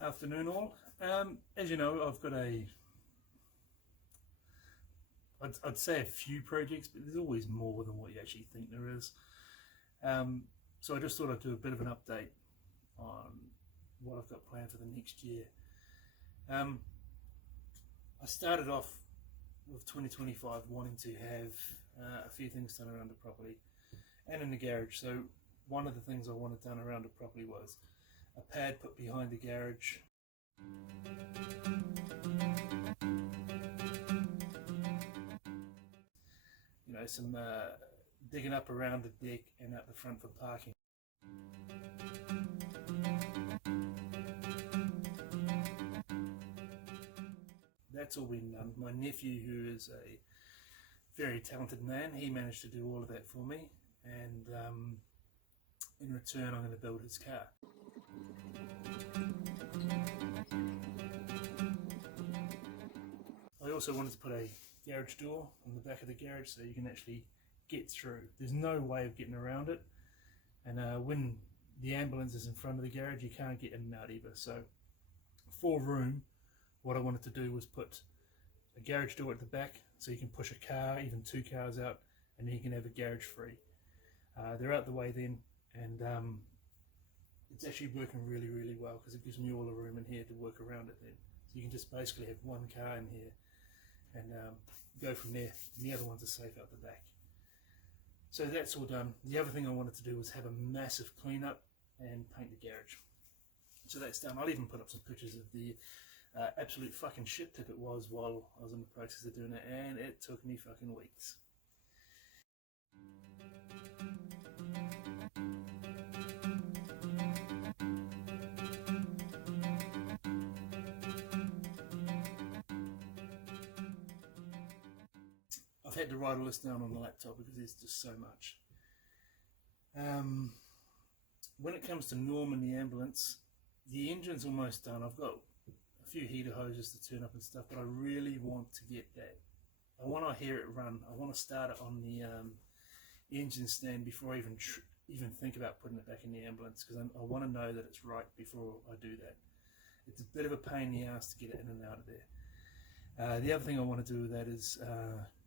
Afternoon all. As you know, I've got I'd say a few projects, but there's always more than what you actually think there is. So I just thought I'd do a bit of an update on what I've got planned for the next year. I started off with 2025 wanting to have a few things done around the property and in the garage. So one of the things I wanted done around the property was a pad put behind the garage. You know, some digging up around the deck and out the front for parking. That's all been done. My nephew, who is a very talented man, he managed to do all of that for me, and in return I'm going to build his car. I also wanted to put a garage door on the back of the garage so you can actually get through. There's no way of getting around it, and when the ambulance is in front of the garage you can't get in and out either. So for room, what I wanted to do was put a garage door at the back so you can push a car, even two cars out, and then you can have a garage free. They're out the way then, and it's actually working really, really well because it gives me all the room in here to work around it then. So you can just basically have one car in here and go from there, and the other ones are safe out the back. So that's all done. The other thing I wanted to do was have a massive clean up and paint the garage. So that's done. I'll even put up some pictures of the absolute fucking shit tip it was while I was in the process of doing it, and it took me fucking weeks. I've had to write all this down on the laptop because there's just so much. When it comes to Norm and the ambulance, the engine's almost done. I've got a few heater hoses to turn up and stuff, but I really want to get that. I want to hear it run. I want to start it on the engine stand before I even think about putting it back in the ambulance, because I want to know that it's right before I do that. It's a bit of a pain in the ass to get it in and out of there. The other thing I want to do with that is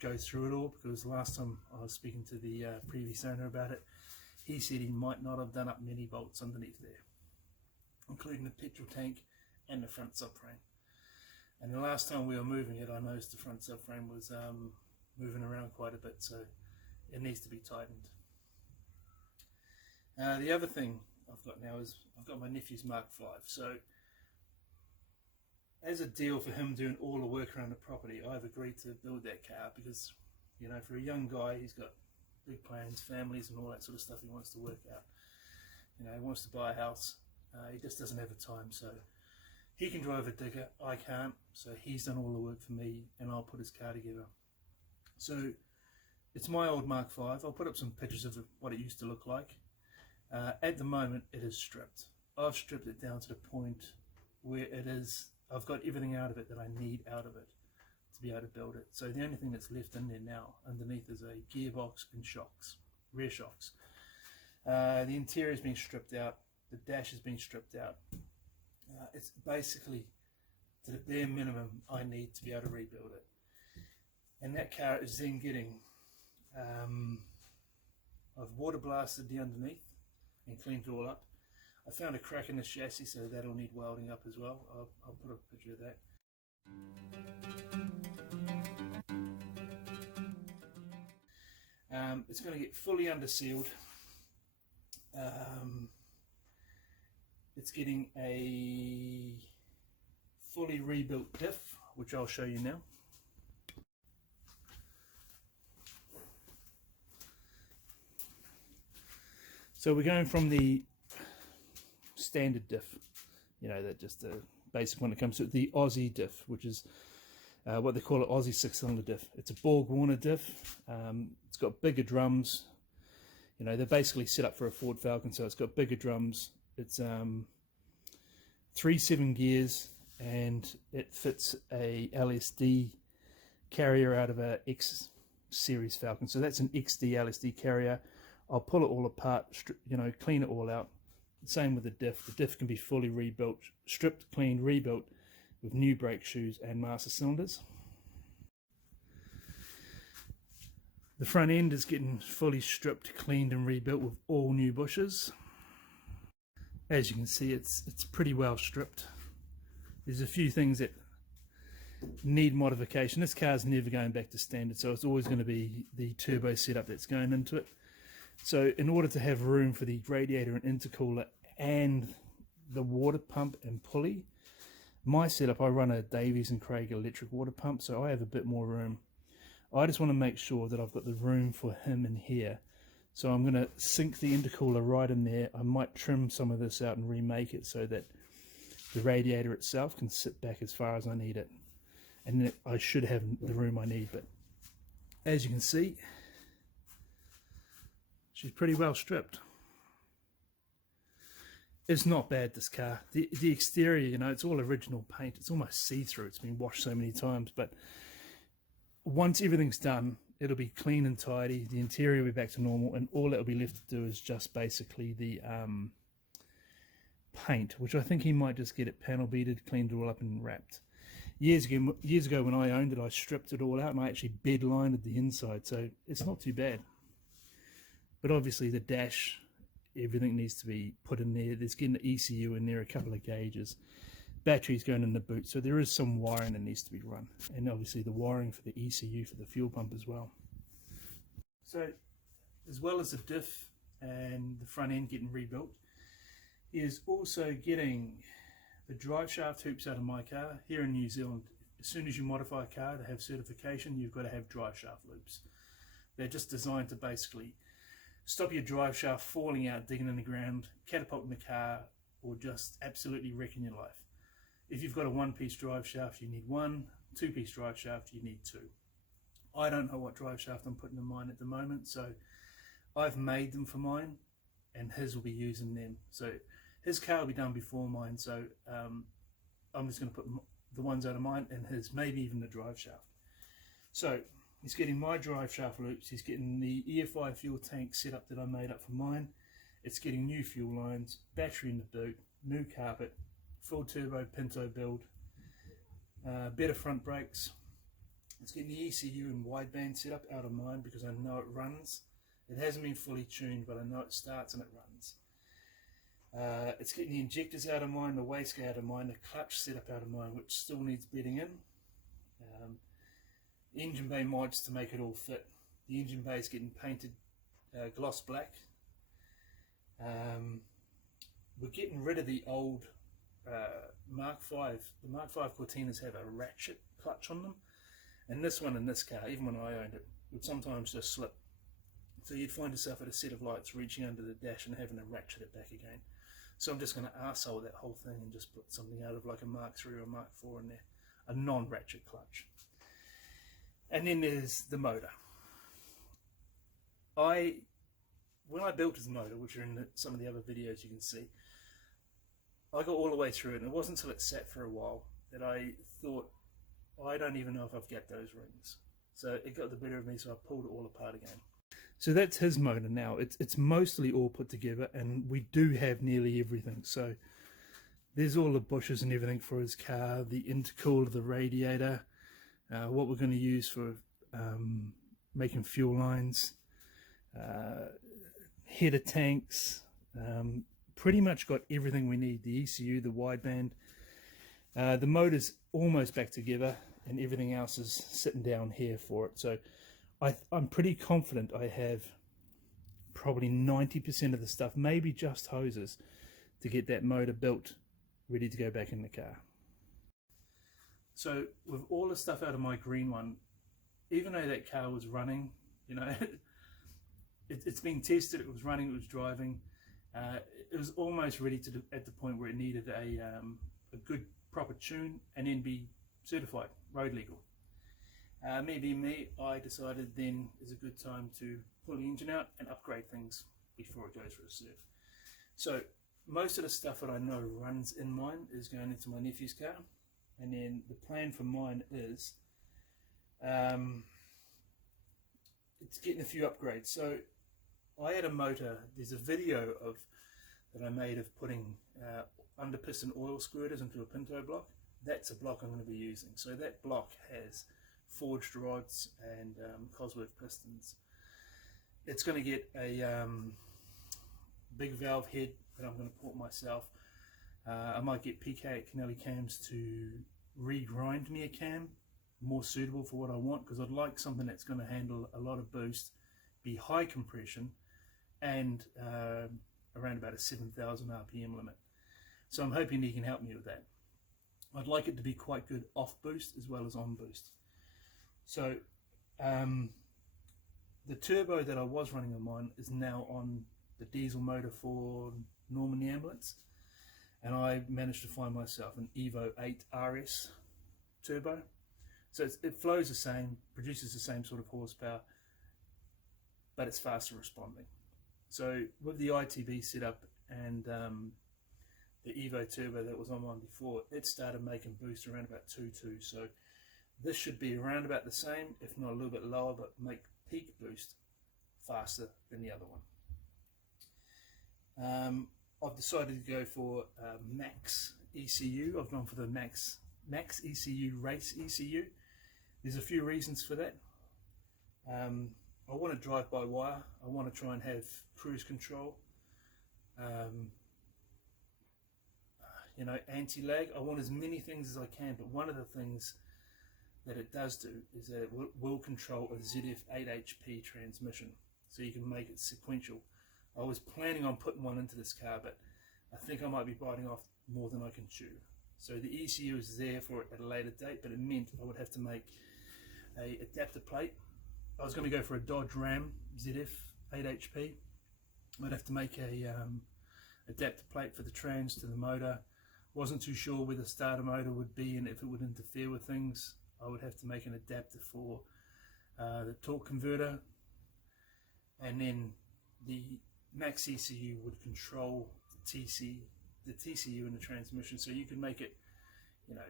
go through it all, because last time I was speaking to the previous owner about it, he said he might not have done up many bolts underneath there, including the petrol tank and the front subframe. And the last time we were moving it, I noticed the front subframe was moving around quite a bit, so it needs to be tightened. The other thing I've got now is I've got my nephew's Mark V. So as a deal for him doing all the work around the property, I've agreed to build that car because, you know, for a young guy, he's got big plans, families and all that sort of stuff he wants to work out. You know, he wants to buy a house. He just doesn't have the time, so he can drive a digger, I can't, so he's done all the work for me and I'll put his car together. So it's my old Mark V. I'll put up some pictures of what it used to look like. At the moment it is stripped. I've stripped it down to the point where it is, I've got everything out of it that I need out of it to be able to build it. So the only thing that's left in there now underneath is a gearbox and shocks, rear shocks. The interior has been stripped out, the dash has been stripped out. It's basically to the bare minimum I need to be able to rebuild it. And that car is then getting, I've water blasted the underneath and cleaned it all up. I found a crack in the chassis, so that'll need welding up as well. I'll put up a picture of that. It's going to get fully undersealed. It's getting a fully rebuilt diff, which I'll show you now. So we're going from the standard diff, you know, that just the basic one that comes to it, the Aussie diff, which is what they call an Aussie 6-cylinder diff. It's a Borg Warner diff. It's got bigger drums. You know, they're basically set up for a Ford Falcon, so it's got bigger drums. It's 3/7 gears, and it fits a LSD carrier out of a X series Falcon. So that's an XD LSD carrier. I'll pull it all apart, you know, clean it all out, Same with the diff. The diff can be fully rebuilt, stripped, cleaned, rebuilt with new brake shoes and master cylinders. The front end is getting fully stripped, cleaned and rebuilt with all new bushes. As you can see, it's pretty well stripped. There's a few things that need modification. This car's never going back to standard, so it's always going to be the turbo setup that's going into it. So in order to have room for the radiator and intercooler and the water pump and pulley, my setup, I run a Davies and Craig electric water pump, so I have a bit more room. I just want to make sure that I've got the room for him in here. So I'm going to sink the intercooler right in there. I might trim some of this out and remake it so that the radiator itself can sit back as far as I need it. And then I should have the room I need. But as you can see, she's pretty well stripped. It's not bad, this car. The exterior, you know, it's all original paint. It's almost see-through. It's been washed so many times. But once everything's done, it'll be clean and tidy. The interior will be back to normal, and all it'll be left to do is just basically the paint, which I think he might just get it panel beaded, cleaned it all up and wrapped. Years ago when I owned it, I stripped it all out and I actually bed lined the inside, so it's not too bad. But obviously the dash, everything needs to be put in there. There's getting the ECU in there, a couple of gauges. Batteries going in the boot, so there is some wiring that needs to be run, and obviously the wiring for the ECU for the fuel pump as well. So as well as the diff and the front end getting rebuilt, is also getting the drive shaft hoops out of my car. Here in New Zealand, as soon as you modify a car to have certification, you've got to have drive shaft loops. They're just designed to basically stop your drive shaft falling out, digging in the ground, catapulting the car, or just absolutely wrecking your life. If you've got a one-piece drive shaft, you need one. Two-piece drive shaft, you need two. I don't know what drive shaft I'm putting in mine at the moment, so I've made them for mine, and his will be using them. So his car will be done before mine, so I'm just going to put the ones out of mine and his, maybe even the drive shaft. So he's getting my drive shaft loops. He's getting the EFI fuel tank setup that I made up for mine. It's getting new fuel lines, battery in the boot, new carpet, full turbo Pinto build, better front brakes. It's getting the ECU and wideband setup out of mine because I know it runs. It hasn't been fully tuned, but I know it starts and it runs. It's getting the injectors out of mine, the wastegate out of mine, the clutch setup out of mine, which still needs bedding in. Engine bay mods to make it all fit. The engine bay is getting painted gloss black. We're getting rid of the old Mark V. The Mark V Cortinas have a ratchet clutch on them, and this one in this car, even when I owned it, would sometimes just slip. So you'd find yourself at a set of lights reaching under the dash and having to ratchet it back again. So I'm just going to arsehole that whole thing and just put something out of like a Mark III or a Mark IV in there, a non-ratchet clutch. And then there's the motor. When I built his motor, which are in some of the other videos you can see, I got all the way through it, and it wasn't until it sat for a while that I thought, I don't even know if I've got those rings. So it got the better of me, so I pulled it all apart again. So that's his motor now. It's mostly all put together, and we do have nearly everything. So there's all the bushes and everything for his car, the intercooler, the radiator, what we're going to use for making fuel lines, header tanks, pretty much got everything we need. The ECU, the wideband, the motor's almost back together, and everything else is sitting down here for it. So I'm pretty confident I have probably 90% of the stuff, maybe just hoses, to get that motor built, ready to go back in the car. So with all the stuff out of my green one, even though that car was running, you know, it's been tested, it was running, it was driving, it was almost ready to at the point where it needed a good proper tune and then be certified, road legal. Me being me, I decided then is a good time to pull the engine out and upgrade things before it goes for a cert. So most of the stuff that I know runs in mine is going into my nephew's car, and then the plan for mine is it's getting a few upgrades. So I had a motor, there's a video of that I made of putting under piston oil squirters into a Pinto block. That's a block I'm going to be using. So that block has forged rods and Cosworth pistons. It's going to get a big valve head that I'm going to port myself. I might get PK at Canelli Cams to regrind me a cam more suitable for what I want, because I'd like something that's going to handle a lot of boost, be high compression, and around about a 7,000 RPM limit. So I'm hoping he can help me with that. I'd like it to be quite good off boost as well as on boost. So the turbo that I was running on mine is now on the diesel motor for Norman the Ambulance, and I managed to find myself an Evo 8 RS turbo. So it flows the same, produces the same sort of horsepower, but it's faster responding. So with the ITB setup and the Evo turbo that was on mine before, it started making boost around about 2.2. So this should be around about the same, if not a little bit lower, but make peak boost faster than the other one. I've decided to go for Max ECU. I've gone for the Max ECU Race ECU. There's a few reasons for that. I want to drive by wire. I want to try and have cruise control. You know, anti-lag. I want as many things as I can, but one of the things that it does do is that it will control a ZF 8HP transmission, so you can make it sequential. I was planning on putting one into this car, but I think I might be biting off more than I can chew. So the ECU is there for it at a later date, but it meant I would have to make a adapter plate. I was going to go for a Dodge Ram ZF 8HP. I'd have to make a adapter plate for the trans to the motor. Wasn't too sure where the starter motor would be and if it would interfere with things. I would have to make an adapter for the torque converter, and then the Max ECU would control the TCU in the transmission. So you could make it, you know,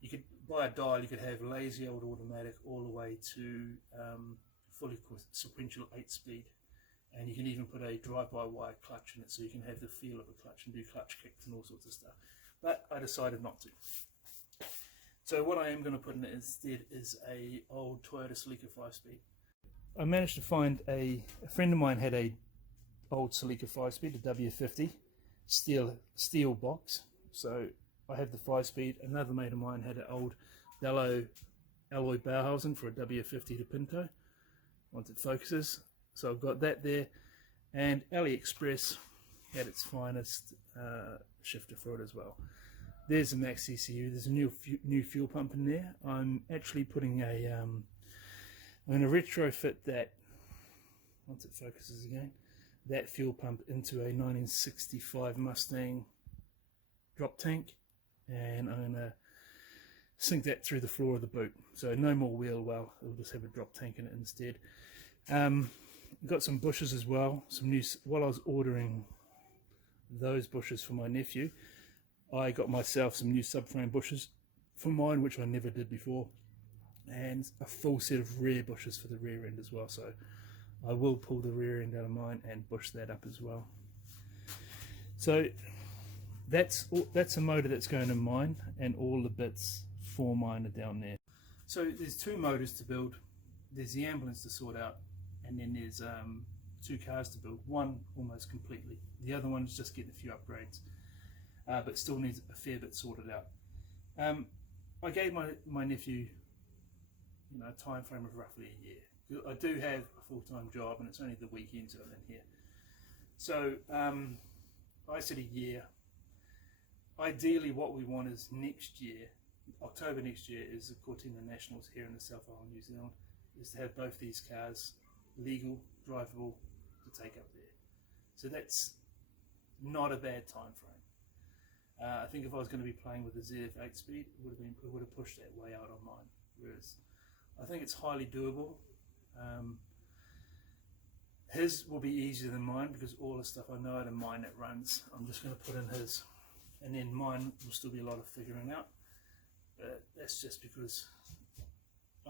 you could buy a dial, you could have lazy old automatic all the way to fully sequential 8-speed, and you can even put a drive-by-wire clutch in it, so you can have the feel of a clutch and do clutch kicks and all sorts of stuff. But I decided not to. So what I am going to put in it instead is a old Toyota Celica 5-speed. I managed to find a friend of mine had a old Celica 5-speed, a W50 steel box. So I have the 5-speed. Another mate of mine had an old Bello alloy Bauhausen for a W50 to Pinto, once it focuses. So I've got that there, and AliExpress had its finest shifter for it as well. There's the Max ECU. There's a new fuel pump in there. I'm actually putting I'm going to retrofit that, once it focuses again, that fuel pump into a 1965 Mustang drop tank, and I'm going to sink that through the floor of the boot. So no more wheel well, it'll just have a drop tank in it instead. Got some bushes as well. Some new, while I was ordering those bushes for my nephew, I got myself some new subframe bushes for mine, which I never did before, and a full set of rear bushes for the rear end as well. So I will pull the rear end out of mine and bush that up as well. So that's a motor that's going in mine, and all the bits for mine are down there. So there's two motors to build. There's the ambulance to sort out, and then there's two cars to build. One almost completely. The other one's just getting a few upgrades, but still needs a fair bit sorted out. I gave my nephew, you know, a time frame of roughly a year. I do have a full-time job, and it's only the weekends that I'm in here. So I said a year. Ideally, what we want is next year, October next year, is the Cortina Nationals here in the South Island, New Zealand, is to have both these cars legal, drivable to take up there. So that's not a bad time frame. I think if I was going to be playing with the ZF 8-speed, it would have pushed that way out on mine. Whereas I think it's highly doable. His will be easier than mine, because all the stuff I know out of mine that runs, I'm just going to put in his, and then mine will still be a lot of figuring out. But that's just because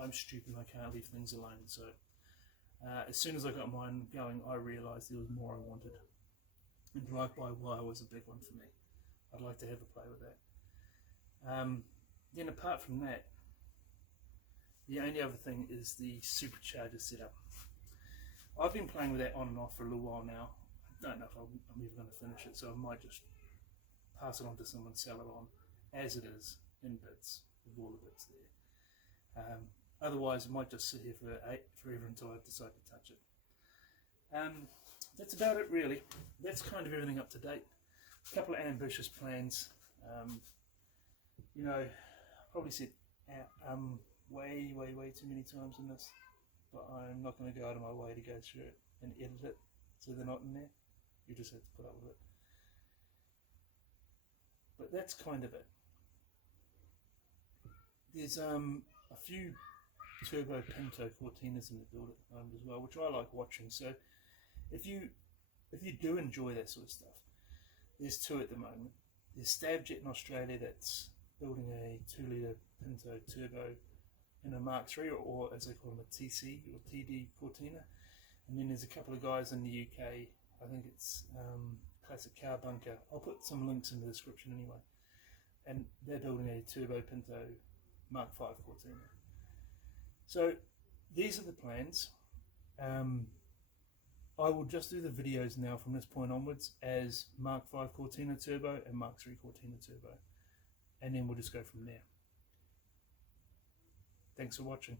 I'm stupid and I can't leave things alone. So as soon as I got mine going, I realised there was more I wanted. and drive-by-wire was a big one for me. I'd like to have a play with that. Then apart from that, the only other thing is the supercharger setup. I've been playing with that on and off for a little while now. I don't know if I'm even going to finish it, so I might just pass it on to someone, sell it on as it is, in bits, with all the bits there. Otherwise, it might just sit here forever until I decide to touch it. That's about it, really. That's kind of everything up to date. A couple of ambitious plans. You know, I probably said way too many times in this, but I'm not going to go out of my way to go through it and edit it so they're not in there. You just have to put up with it. But that's kind of it. There's a few turbo pinto cortinas in the build at the moment as well, which I like watching. So if you do enjoy that sort of stuff, there's two at the moment. There's Stavjet in Australia that's building a 2-litre pinto turbo in a Mark III, or as they call them, a TC or TD cortina. And then there's a couple of guys in the UK, I think it's Classic Car Bunker. I'll put some links in the description anyway. And they're building a turbo pinto Mark V cortina. So these are the plans. I will just do the videos now from this point onwards as Mark V Cortina Turbo and Mark III Cortina Turbo, and then we'll just go from there. Thanks for watching.